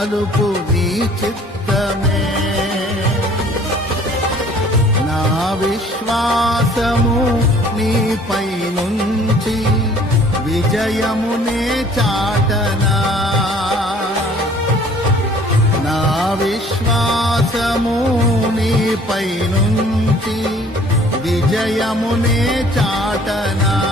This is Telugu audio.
మలుపు నీ చిత్తమే. నా విశ్వాసము నీపై నుంచి విజయమునే చాటనా. నా విశ్వాసము నీపై నుంచి విజయమునే చాటనా.